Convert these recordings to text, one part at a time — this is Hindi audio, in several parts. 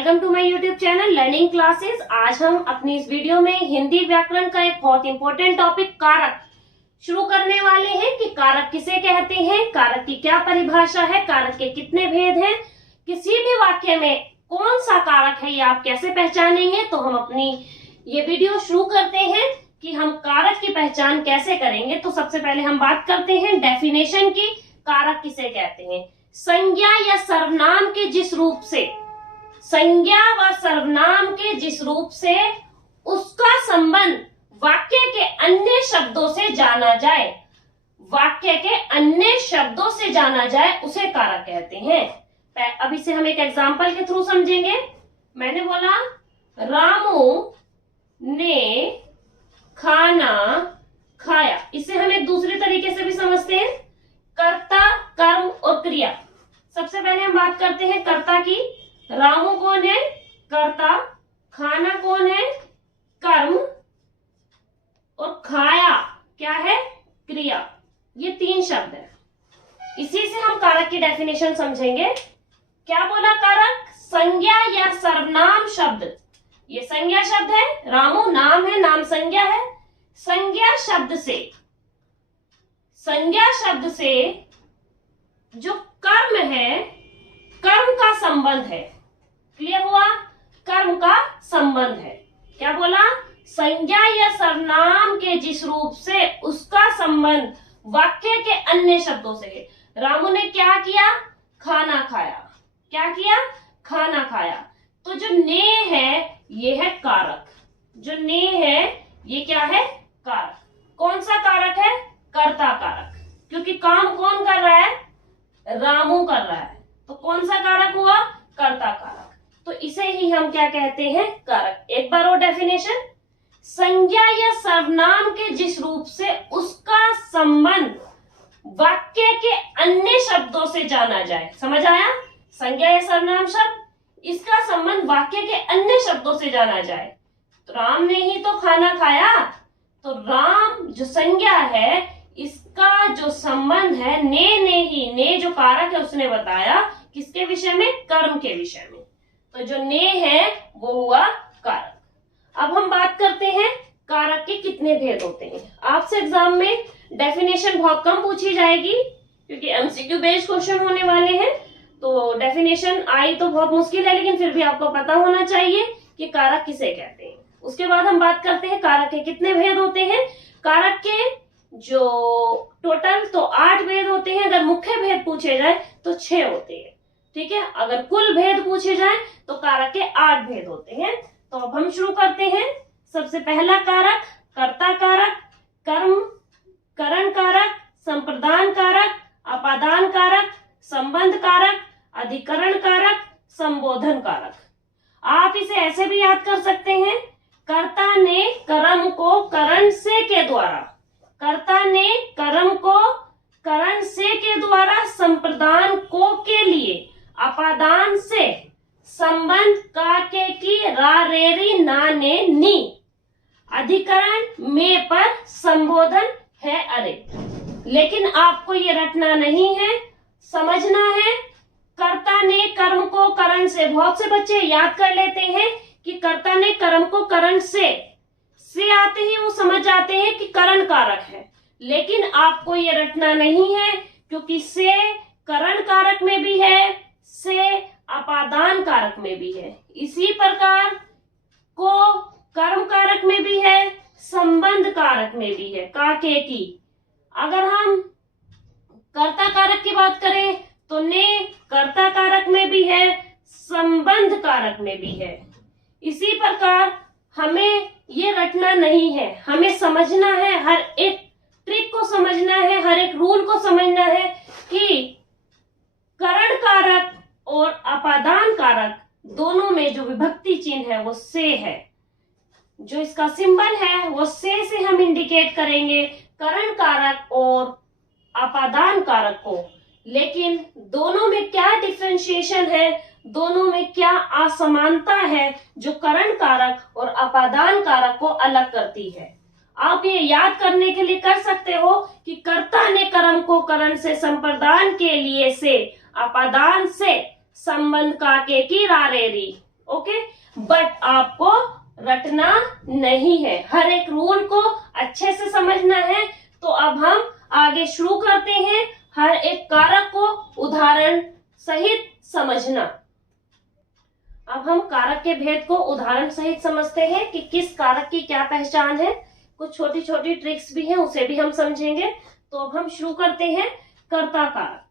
Welcome to my YouTube channel learning classes. आज हम अपनी इस वीडियो में हिंदी व्याकरण का एक बहुत इंपॉर्टेंट टॉपिक कारक शुरू करने वाले हैं कि कारक किसे कहते हैं, कारक की क्या परिभाषा है, कारक के कितने भेद हैं, किसी भी वाक्य में कौन सा कारक है ये आप कैसे पहचानेंगे। तो हम अपनी ये वीडियो शुरू करते हैं कि हम कारक की पहचान कैसे करेंगे। तो सबसे पहले हम बात करते हैं डेफिनेशन की। कारक किसे कहते हैं? संज्ञा या सर्वनाम के जिस रूप से, संज्ञा व सर्वनाम के जिस रूप से उसका संबंध वाक्य के अन्य शब्दों से जाना जाए, वाक्य के अन्य शब्दों से जाना जाए, उसे कारक कहते हैं। अब इसे हम एक एग्जांपल के थ्रू समझेंगे। मैंने बोला रामू ने खाना खाया। इसे हम एक दूसरे तरीके से भी समझते हैं, कर्ता, कर्म और क्रिया। सबसे पहले हम बात करते हैं कर्ता की। रामू कौन है? कर्ता। खाना कौन है? कर्म। और खाया क्या है? क्रिया। ये तीन शब्द है। इसी से हम कारक की डेफिनेशन समझेंगे। क्या बोला कारक? संज्ञा या सर्वनाम शब्द। ये संज्ञा शब्द है, रामू नाम है, नाम संज्ञा है। संज्ञा शब्द से, संज्ञा शब्द से जो कर्म है, कर्म का संबंध है। क्लियर हुआ? कर्म का संबंध है। क्या बोला? संज्ञा या सर्वनाम के जिस रूप से उसका संबंध वाक्य के अन्य शब्दों से है। रामू ने क्या किया? खाना खाया। क्या किया? खाना खाया। तो जो ने है ये है कारक। जो ने है ये क्या है? कारक। कौन सा कारक है? कर्ता कारक। क्योंकि काम कौन कर रहा है? रामू कर रहा है। तो कौन सा कारक हुआ? कर्ता कारक। तो इसे ही हम क्या कहते हैं? कारक। एक बार और डेफिनेशन। संज्ञा या सर्वनाम के जिस रूप से उसका संबंध वाक्य के अन्य शब्दों से जाना जाए। समझ आया? संज्ञा या सर्वनाम शब्द, इसका संबंध वाक्य के अन्य शब्दों से जाना जाए। तो राम ने ही तो खाना खाया। तो राम जो संज्ञा है, इसका जो संबंध है ने ही, ने जो कारक है उसने बताया किसके विषय में? कर्म के विषय में। तो जो ने है वो हुआ कारक। अब हम बात करते हैं कारक के कितने भेद होते हैं। आपसे एग्जाम में डेफिनेशन बहुत कम पूछी जाएगी क्योंकि एमसीक्यू बेस्ड क्वेश्चन होने वाले हैं। तो डेफिनेशन आई तो बहुत मुश्किल है, लेकिन फिर भी आपको पता होना चाहिए कि कारक किसे कहते हैं। उसके बाद हम बात करते हैं कारक के कितने भेद होते हैं। कारक के जो टोटल तो 8 भेद होते हैं। अगर मुख्य भेद पूछे जाए तो 6 होते हैं। ठीक है, अगर कुल भेद पूछे जाए तो कारक के 8 भेद होते हैं। तो अब हम शुरू करते हैं। सबसे पहला कारक कर्ता कारक, कर्म, करण कारक, संप्रदान कारक, अपादान कारक, संबंध कारक, अधिकरण कारक, संबोधन कारक। आप इसे ऐसे भी याद कर सकते हैं, कर्ता ने कर्म को करण से के द्वारा, कर्ता ने कर्म को करण से के द्वारा, संप्रदान को के लिए, अपादान से, संबंध का के की, रा रे री ना ने नी, अधिकरण में पर, संबोधन है अरे। लेकिन आपको ये रटना नहीं है, समझना है। कर्ता ने कर्म को करण से, बहुत से बच्चे याद कर लेते हैं कि कर्ता ने कर्म को करण से आते ही वो समझ जाते हैं कि करण कारक है। लेकिन आपको ये रटना नहीं है क्योंकि से करण कारक में भी है, से अपादान कारक में भी है, इसी प्रकार को कर्म कारक में भी है, संबंध कारक में भी है, का के की। अगर हम कर्ता कारक की बात करें तो ने कर्ता कारक में भी है, संबंध कारक में भी है। इसी प्रकार हमें ये रटना नहीं है, हमें समझना है, हर एक ट्रिक को समझना है, हर एक रूल को समझना है कि करण कारक और अपादान कारक दोनों में जो विभक्ति चिन्ह है वो से है। जो इसका सिंबल है वो से हम इंडिकेट करेंगे करण कारक और अपादान कारक को। लेकिन दोनों में क्या डिफरेंशिएशन है, दोनों में क्या असमानता है जो करण कारक और अपादान कारक को अलग करती है। आप ये याद करने के लिए कर सकते हो कि कर्ता ने कर्म को करण से, संप्रदान के लिए से, अपादान से, संबंध का के की, रा रे री ओके, बट आपको रटना नहीं है, हर एक रूल को अच्छे से समझना है। तो अब हम आगे शुरू करते हैं, हर एक कारक को उदाहरण सहित समझना। अब हम कारक के भेद को उदाहरण सहित समझते हैं कि किस कारक की क्या पहचान है। कुछ छोटी छोटी ट्रिक्स भी हैं, उसे भी हम समझेंगे। तो अब हम शुरू करते हैं कर्ता कारक।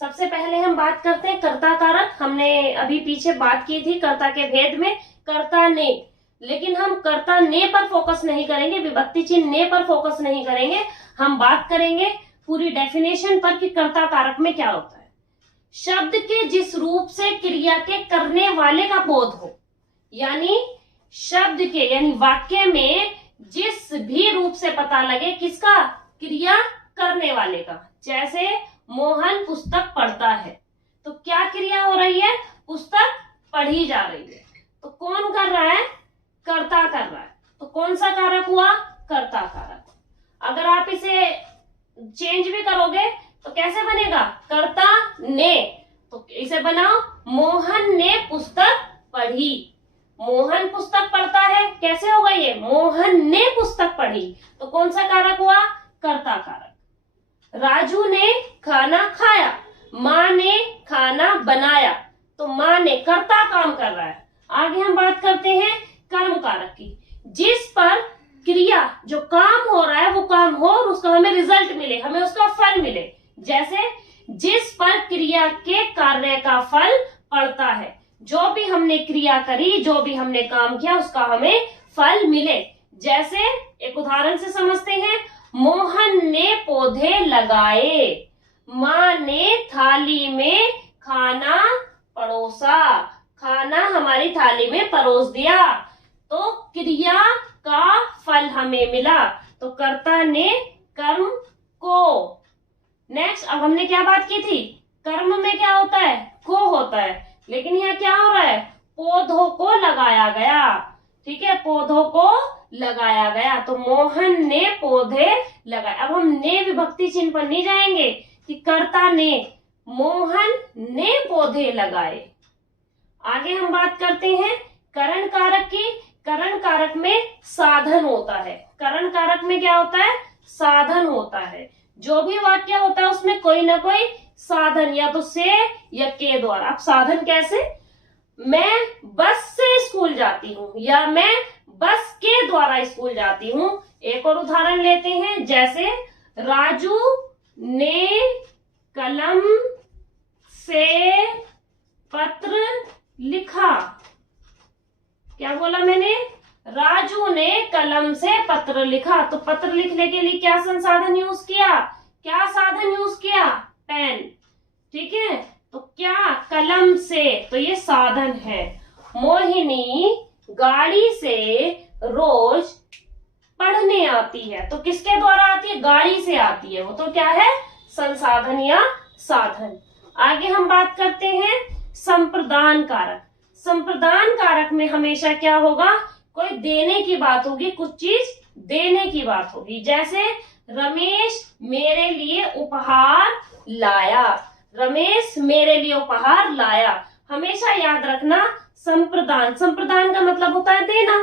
सबसे पहले हम बात करते हैं कर्ता कारक। हमने अभी पीछे बात की थी कर्ता के भेद में कर्ता ने, लेकिन हम कर्ता ने पर फोकस नहीं करेंगे, विभक्ति चिन्ह ने पर फोकस नहीं करेंगे। हम बात करेंगे पूरी डेफिनेशन पर कि कर्ता कारक में क्या होता है। शब्द के जिस रूप से क्रिया के करने वाले का बोध हो, यानी शब्द के यानी वाक्य में जिस भी रूप से पता लगे किसका, क्रिया करने वाले का। जैसे मोहन पुस्तक पढ़ता है, तो क्या क्रिया हो रही है, पुस्तक पढ़ी जा रही है। तो कौन कर रहा है, कर्ता कर रहा है। तो कौन सा कारक हुआ, कर्ता कारक। अगर आप इसे चेंज भी करोगे तो कैसे बनेगा, कर्ता ने। तो इसे बनाओ, मोहन ने पुस्तक पढ़ी। मोहन पुस्तक पढ़ता है, कैसे होगा ये, मोहन ने पुस्तक पढ़ी। तो कौन सा कारक हुआ, कर्ता कारक। राजू ने खाना खाया, माँ ने खाना बनाया। तो माँ ने, कर्ता काम कर रहा है। आगे हम बात करते हैं कर्म कारक की, जिस पर क्रिया जो काम हो रहा है वो काम हो और उसका हमें रिजल्ट मिले, हमें उसका फल मिले। जैसे जिस पर क्रिया के कार्य का फल पड़ता है, जो भी हमने क्रिया करी, जो भी हमने काम किया उसका हमें फल मिले। जैसे एक उदाहरण से समझते हैं, मोहन ने पौधे लगाए, माँ ने थाली में खाना परोसा, खाना हमारी थाली में परोस दिया। तो क्रिया का फल हमें मिला। तो कर्ता ने कर्म को। नेक्स्ट, अब हमने क्या बात की थी, कर्म में क्या होता है, को होता है, लेकिन यहाँ क्या हो रहा है, पौधों को लगाया गया। ठीक है, पौधों को लगाया गया। तो मोहन ने पौधे लगाए। अब हम ने विभक्ति चिन्ह पर नहीं जाएंगे कि कर्ता ने, मोहन ने पौधे लगाए। आगे हम बात करते हैं करण कारक की। करण कारक में साधन होता है। करण कारक में क्या होता है, साधन होता है। जो भी वाक्य होता है उसमें कोई ना कोई साधन, या तो से या के द्वारा। अब साधन कैसे, मैं बस से स्कूल जाती हूँ या मैं बस के द्वारा स्कूल जाती हूँ। एक और उदाहरण लेते हैं, जैसे राजू ने कलम से पत्र लिखा। क्या बोला मैंने, राजू ने कलम से पत्र लिखा। तो पत्र लिखने के लिए क्या संसाधन यूज किया, क्या साधन यूज किया, पेन। ठीक है, तो क्या, कलम से, तो ये साधन है। मोहिनी गाड़ी से रोज पढ़ने आती है। तो किसके द्वारा आती है, गाड़ी से आती है। वो तो क्या है, संसाधन या साधन। आगे हम बात करते हैं संप्रदान कारक। संप्रदान कारक में हमेशा क्या होगा, कोई देने की बात होगी, कुछ चीज देने की बात होगी। जैसे रमेश मेरे लिए उपहार लाया, रमेश मेरे लिए उपहार लाया। हमेशा याद रखना, संप्रदान, संप्रदान का मतलब होता है देना।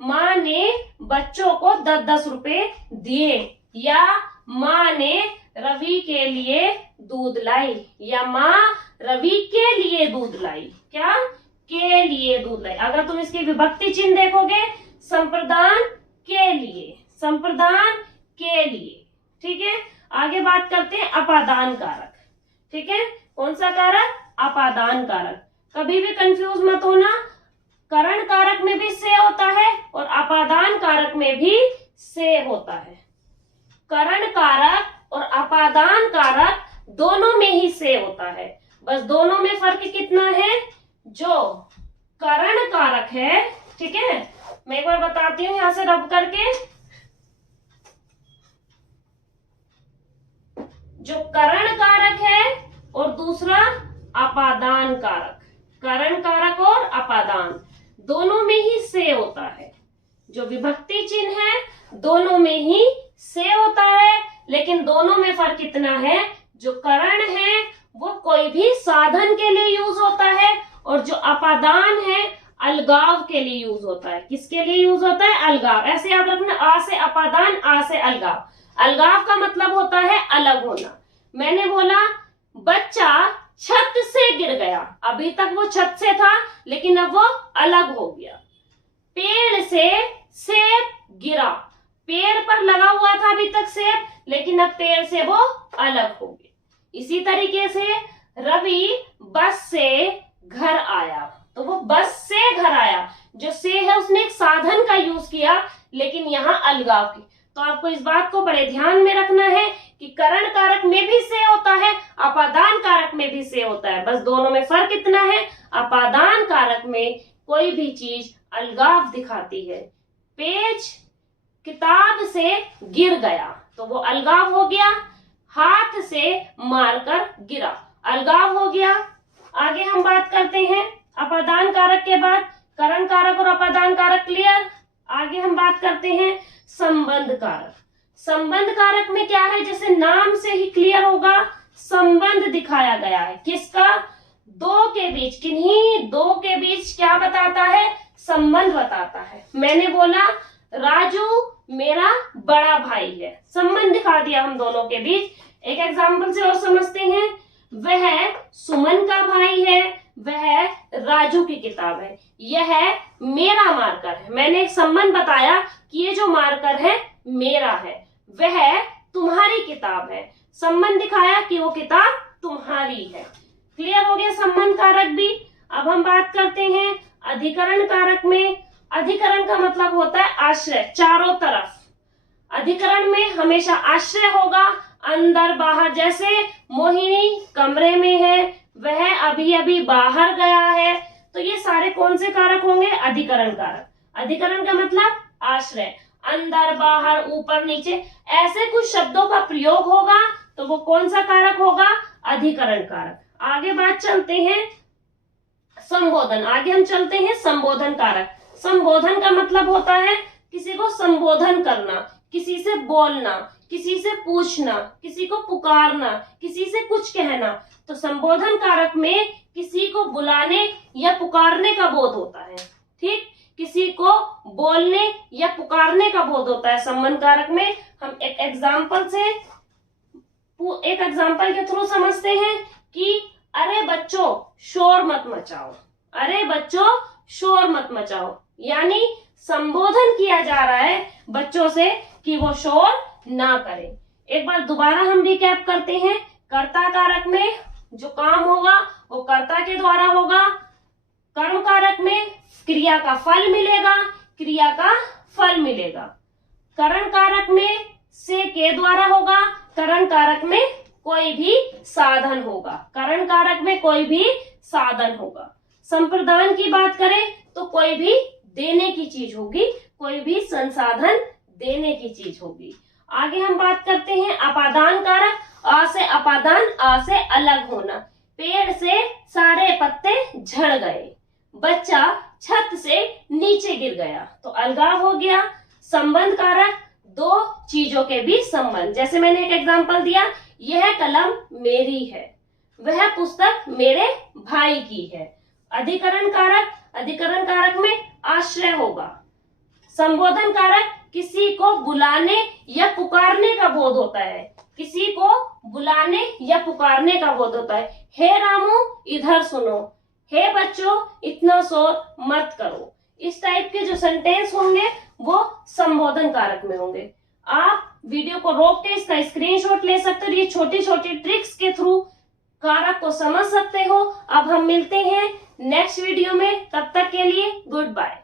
माँ ने बच्चों को 10-10 रुपए दिए, या माँ ने रवि के लिए दूध लाई, या माँ रवि के लिए दूध लाई। क्या, के लिए दूध लाई। अगर तुम इसकी विभक्ति चिन्ह देखोगे, संप्रदान के लिए, संप्रदान के लिए। ठीक है, आगे बात करते हैं अपादान कारक। ठीक है, कौन सा कारक, अपादान कारक। कभी भी कंफ्यूज मत होना, करण कारक में भी से होता है और अपादान कारक में भी से होता है। करण कारक और अपादान कारक दोनों में ही से होता है, बस दोनों में फर्क कितना है, जो करण कारक है, ठीक है, मैं एक बार बताती हूँ यहां से रब करके, जो करण कारक है और दूसरा अपादान कारक। करण कारक और अपादान दोनों में ही से होता है। जो विभक्ति चिन्ह है दोनों में ही से होता है, लेकिन दोनों में फर्क इतना है, जो करण है वो कोई भी साधन के लिए यूज होता है, और जो अपादान है, अलगाव के लिए यूज होता है। किसके लिए यूज होता है? अलगाव। ऐसे याद रखना, आ से अपादान, आ से अलगाव। अलगाव का मतलब होता है अलग होना। मैंने बोला बच्चा छत से गिर गया, अभी तक वो छत से था लेकिन अब वो अलग हो गया। पेड़ से सेब गिरा, पेड़ पर लगा हुआ था अभी तक सेब, लेकिन अब पेड़ से वो अलग हो गया। इसी तरीके से रवि बस से घर आया, तो वो बस से घर आया, जो से है उसने एक साधन का यूज किया, लेकिन यहाँ अलगाव की। तो आपको इस बात को बड़े ध्यान में रखना है कि करण कारक में भी से होता है, अपादान कारक में भी से होता है, बस दोनों में फर्क इतना है, अपादान कारक में कोई भी चीज अलगाव दिखाती है। पेज किताब से गिर गया, तो वो अलगाव हो गया। हाथ से मारकर गिरा, अलगाव हो गया। आगे हम बात करते हैं अपादान कारक के बाद, करण कारक और अपादान कारक क्लियर। आगे हम बात करते हैं संबंध कारक। संबंध कारक में क्या है, जैसे नाम से ही क्लियर होगा, संबंध दिखाया गया है। किसका? दो के बीच, किन्हीं दो के बीच क्या बताता है? संबंध बताता है। मैंने बोला राजू मेरा बड़ा भाई है, संबंध दिखा दिया हम दोनों के बीच। एक एग्जाम्पल से और समझते हैं, वह सुमन का भाई है, वह राजू की किताब है, यह मेरा मार्कर है। मैंने एक संबंध बताया कि ये जो मार्कर है मेरा है, वह तुम्हारी किताब है, संबंध दिखाया कि वो किताब तुम्हारी है। क्लियर हो गया संबंध कारक भी। अब हम बात करते हैं अधिकरण कारक में। अधिकरण का मतलब होता है आश्रय, चारों तरफ। अधिकरण में हमेशा आश्रय होगा, अंदर बाहर। जैसे मोहिनी कमरे में है, वह अभी अभी बाहर गया है, तो ये सारे कौन से कारक होंगे? अधिकरण कारक। अधिकरण का मतलब आश्रय, अंदर बाहर ऊपर नीचे, ऐसे कुछ शब्दों का प्रयोग होगा तो वो कौन सा कारक होगा? अधिकरण कारक। आगे बात चलते हैं संबोधन। आगे हम चलते हैं संबोधन कारक। संबोधन का मतलब होता है किसी को संबोधन करना, किसी से बोलना, किसी से पूछना, किसी को पुकारना, किसी से कुछ कहना। तो संबोधन कारक में किसी को बुलाने या पुकारने का बोध होता है। ठीक, किसी को बोलने या पुकारने का बोध होता है संबंध कारक में। हम एक एग्जाम्पल के थ्रू समझते हैं कि अरे बच्चों शोर मत मचाओ, अरे बच्चों शोर मत मचाओ, यानी संबोधन किया जा रहा है बच्चों से कि वो शोर ना करें। एक बार दोबारा हम रिकैप करते हैं। कर्ता कारक में जो काम होगा वो कर्ता के द्वारा होगा। कर्म कारक में क्रिया का फल मिलेगा, क्रिया का फल मिलेगा। करण कारक में से के द्वारा होगा, करण कारक में कोई भी साधन होगा, करण कारक में कोई भी साधन होगा। संप्रदान की बात करें तो कोई भी देने की चीज होगी, कोई भी संसाधन देने की चीज होगी। आगे हम बात करते हैं अपादान कारक। आ से अपादान, आ से अलग होना। पेड़ से सारे पत्ते झड़ गए, बच्चा छत से नीचे गिर गया, तो अलगाव हो गया। संबंध कारक दो चीजों के बीच संबंध। जैसे मैंने एक एग्जांपल दिया, यह कलम मेरी है, वह पुस्तक मेरे भाई की है। अधिकरण कारक में आश्रय होगा। संबोधन कारक किसी को बुलाने या पुकारने का बोध होता है, किसी को बुलाने या पुकारने का बोध होता है। हे रामू इधर सुनो, हे बच्चों इतना शोर मत करो। इस टाइप के जो सेंटेंस होंगे वो संबोधन कारक में होंगे। आप वीडियो को रोक के इसका स्क्रीनशॉट ले सकते हो, ये छोटी छोटी ट्रिक्स के थ्रू कारक को समझ सकते हो। अब हम मिलते हैं नेक्स्ट वीडियो में, तब तक के लिए गुड बाय।